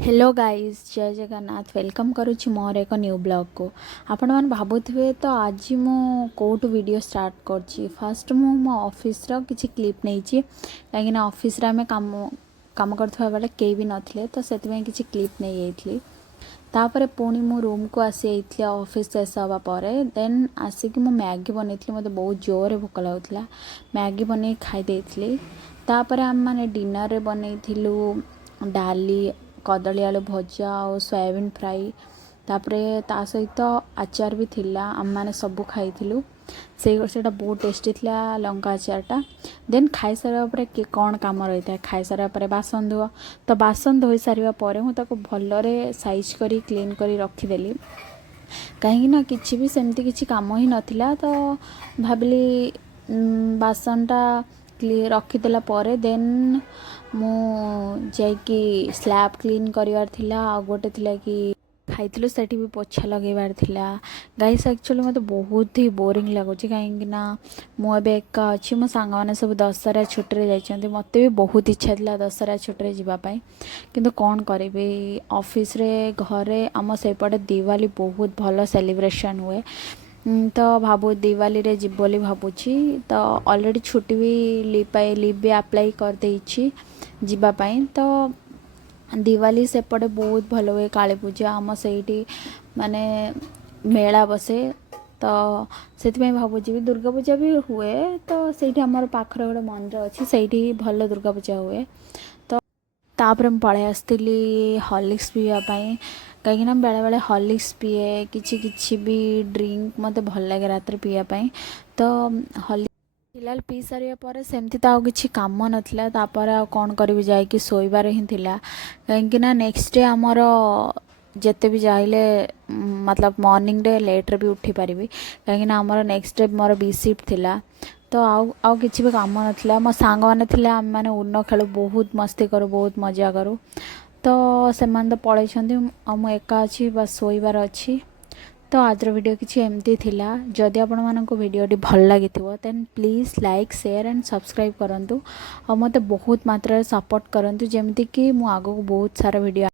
Hello guys, जय Jagannath. Welcome करुच्ची मोर एक new blog को। आपण मैंने भावुवे तो आज मु कौटू वीडियो स्टार्ट कर फास्ट मु मो ऑफिस रो किछि क्लिप नहीं कहीं ऑफिस रे आमे काम काम करथवा बेले केही भी नथिले तो सेति किछि क्लिप नहीं जाइथली। तापर पुणी मु रूम को आसी जाइथली ऑफिस शेष हवा पर देन आसिक मु मैगी बनैथली। मते बहुत जोर भूख लागुथला। मैगी बनै खाई देइथली। तापर आम माने डिनर रे बनैथिलु डाली, कदली आलू भजा और सोयाबीन फ्राई। तापरे ता सहित आचार भी थिला। आम माने सबु खाइथिलु। सेटा बहुत टेस्टी थिला लंका आचारटा। देन खाई सारा परे के कौन काम रही था, खाई सारा परे बासन धुआ। तो बासन धोई सारिबा परे हूँ ताको भलरे साइज करी क्लीन करी रखीदेली। कहीं ना किसी भी सेमती किसी काम ही नथिला तो भाविली बासनटा रखीदेला परे देन मु जाइकी स्लैब क्लीन करिवार थिला। आ गोटे थिला कि खाइथिलु सेठी भी पोछा लगेबार थिला। गाइस एक्चुअली मते बहुत ही बोरिंग लागुची कहीं ना मु एबे एका अछि। मो सांग माने सब दशहरा छुट्टी रे जाइछन्ती। मते भी बहुत इच्छा थिला दशहरा छुट्टी रे जिबा पई, किंतु कोन करिबे ऑफिस रे घरे आम सेपटे दिवाली बहुत भलो सेलिब्रेशन हुए। तो भाबू दिवाली रे जिब बोली भाबुची। तो ऑलरेडी छुट्टी भी लीव भी अप्लाई कर देइछि जिबा पई। तो दिवाली सेपटे बहुत भल हुए। काली पूजा आम से माने मेला बसे तो से भावुची भी दुर्गा पूजा भी हुए। तो से आमर पाखर गोटे मंदिर अच्छी से भल दुर्गा पूजा हुए। तो तापर पलि आसती हॉर्लिक्स पीवाई कहीं बेले बेले हॉर्लिक्स पीए किसी भी ड्रिंक मत भल लगे रात पीवाई। तो हॉर्लिक्स फिलहाल पी सारे पर सेमती तो किसी कम नाला। तापर कौन करी जाकि शोबार ही थिला। कहीं नेक्स्ट डे आमर जिते भी जाइले मतलब मॉर्निंग रे लेट रे भी उठी पारिबी कहीं आमर नेक्स्ट डे मोर बी शिफ्ट थिला। तो आउ किसी भी काम नाला। मो सांग माने थिले आम माने उन्न खेलु, बहुत मस्ती करूँ, बहुत मजा करूँ। तो से तो पलैछन्ती मु एका अच्छी बस शोबार अच्छी। तो आज वीडियो किसी एमती थिला। जदि आपण मानक वीडियोटी भल लगी then please like share and subscribe करंतु और मते बहुत मात्रा सपोर्ट करंतु जेमती कि मु आगो बहुत सारा वीडियो